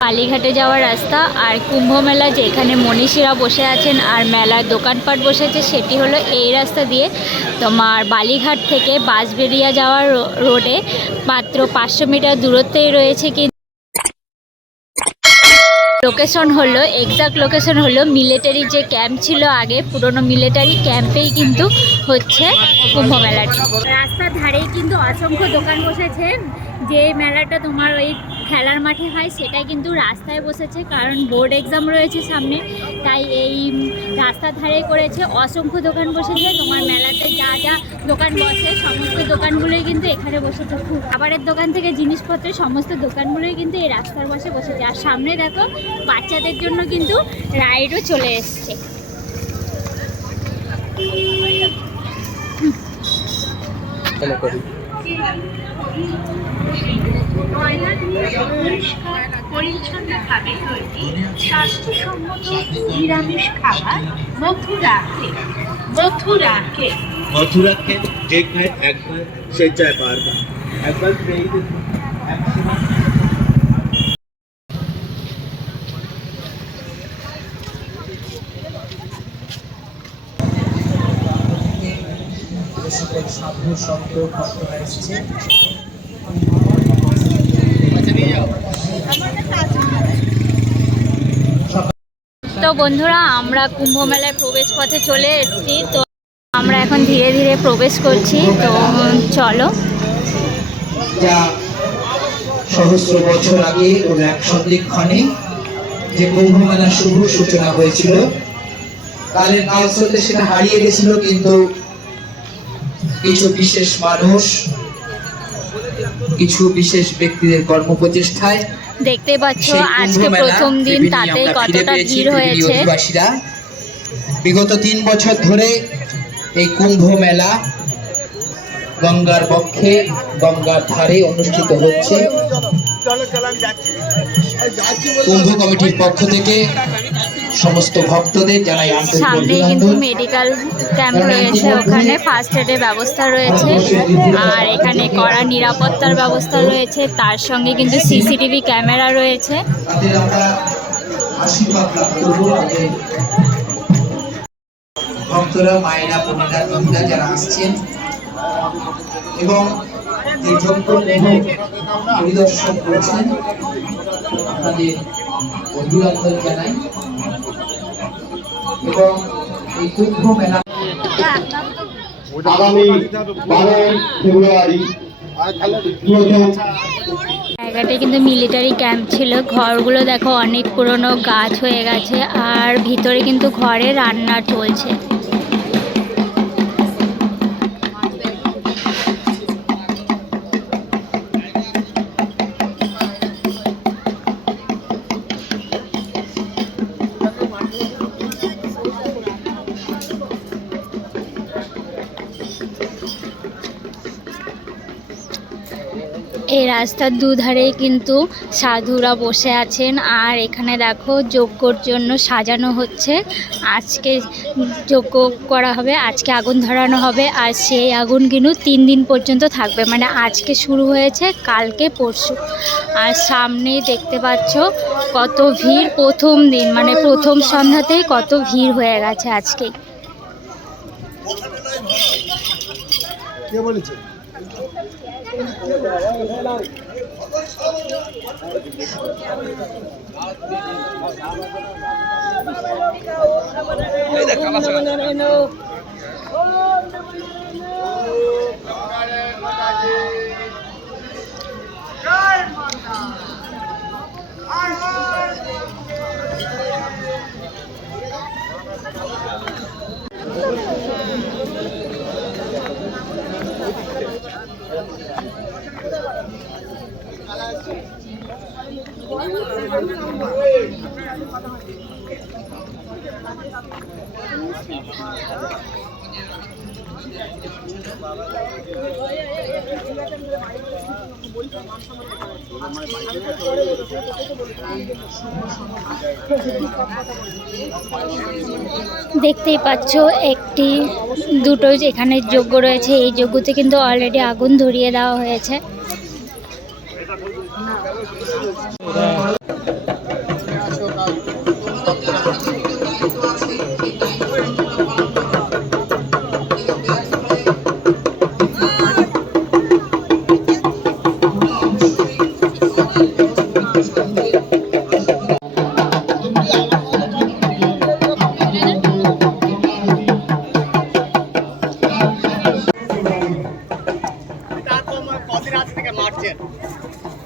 কালীঘাটে যাওয়ার রাস্তা আর কুম্ভ মেলা যেখানে মনীষীরা বসে আছেন আর মেলার দোকানপাট বসেছে, সেটি হলো এই রাস্তা দিয়ে। তোমার বালিঘাট থেকে বাঁশবেরিয়া যাওয়ার রোডে মাত্র পাঁচশো মিটার দূরত্বেই রয়েছে কিন্তু লোকেশন হলো এক্সাক্ট লোকেশন হলো মিলিটারি যে ক্যাম্প ছিল আগে, পুরনো মিলিটারি ক্যাম্পেই কিন্তু হচ্ছে কুম্ভ মেলাটি। রাস্তার ধারেই কিন্তু অসংখ্য দোকান বসেছে, যে মেলাটা তোমার ওই খেলার মাঠে হয়, সেটাই কিন্তু রাস্তায় বসেছে, কারণ বোর্ড এক্সাম রয়েছে সামনে। তাই এই রাস্তার ধারে করেছে অসংখ্য দোকান বসেছে। তোমার মেলাতে যা যা দোকান বসে, সমস্ত দোকানগুলোই কিন্তু এখানে বসেছে। খুব খাবারের দোকান থেকে জিনিসপত্রের সমস্ত দোকানগুলোই কিন্তু এই রাস্তার পাশে বসেছে। আর সামনে দেখো, বাচ্চাদের জন্য কিন্তু রাইডও চলে এসছে। পরিচ্ছন্নভাবে তৈরি স্বাস্থ্যসম্মত নিরামিষ খাবার মথুরাকে মথুরাকে মথুরাকে যে খায় একবার সে চায় বারবার। একবার সাধু সন্ত ভক্তরা এসেছে। তো বন্ধুরা আমরা কুম্ভ মেলায় প্রবেশ পথে চলে এসেছি। তো আমরা এখন ধীরে ধীরে প্রবেশ করছি। তো চলো। সহস্র বছর আগে কোন এক সন্ধিক্ষণে যে কুম্ভ মেলার শুভ সূচনা হয়েছিল কালের কাল স্রোতে সেটা হারিয়ে গেছিল কিন্তু কিছু বিশেষ মানুষ কিছু বিশেষ ব্যক্তিদের কর্মপ্রচেষ্টায় দেখতে পাচ্ছ আজকে প্রথম দিন ফিরে কতটা ভিড় হয়েছে। অধিবাসীরা। বিগত তিন বছর ধরে এই কুম্ভ মেলা গঙ্গার পক্ষে গঙ্গার ধারে অনুষ্ঠিত হচ্ছে। কুম্ভ কমিটির পক্ষ থেকে সমস্ত ভক্তদের জানাই আন্তরিক সামনেই কিন্তু মেডিকেল ক্যাম্প রয়েছে ওখানে ফার্স্ট এডের ব্যবস্থা রয়েছে। আর এখানে কড়া নিরাপত্তার ব্যবস্থা রয়েছে তার সঙ্গে কিন্তু সিসিটিভি ক্যামেরা রয়েছে। ভক্তরা মায়েরা বোনেরা দিদিরা যারা আসছেন। এবং পরিদর্শন করছেন। আপনাদের অভিনন্দন জানাই। এবং এই কুম্ভ মেলা আগামী বারো ফেব্রুয়ারি জায়গাটা কিন্তু মিলিটারি ক্যাম্প ছিল। ঘরগুলো দেখো অনেক পুরনো, গাছ হয়ে গেছে, আর ভিতরে কিন্তু ঘরে রান্না চলছে। এই রাস্তার দুধারেই কিন্তু সাধুরা বসে আছেন। আর এখানে দেখো যজ্ঞর জন্য সাজানো হচ্ছে। আজকে যজ্ঞ করা হবে, আজকে আগুন ধরানো হবে। আর সেই আগুন কিন্তু তিন দিন পর্যন্ত থাকবে। মানে আজকে শুরু হয়েছে, কালকে পরশু। আর সামনেই দেখতে পাচ্ছ কত ভিড় প্রথম দিন। মানে প্রথম সন্ধ্যাতেই কত ভিড় হয়ে গেছে আজকে। এই দেখ কালা দেখতেই পাচ্ছ একটি দুটো এখানে যজ্ঞ রয়েছে, এই যজ্ঞতে কিন্তু অলরেডি আগুন ধরিয়ে দেওয়া হয়েছে।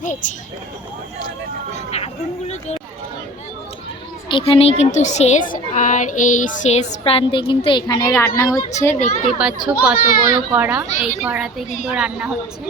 হয়েছে আগুনগুলো এখানেই কিন্তু শেষ, আর এই শেষ প্রান্তে কিন্তু এখানে রান্না হচ্ছে। দেখতে পাচ্ছ কত বড় কড়া। এই কড়াতে কিন্তু রান্না হচ্ছে।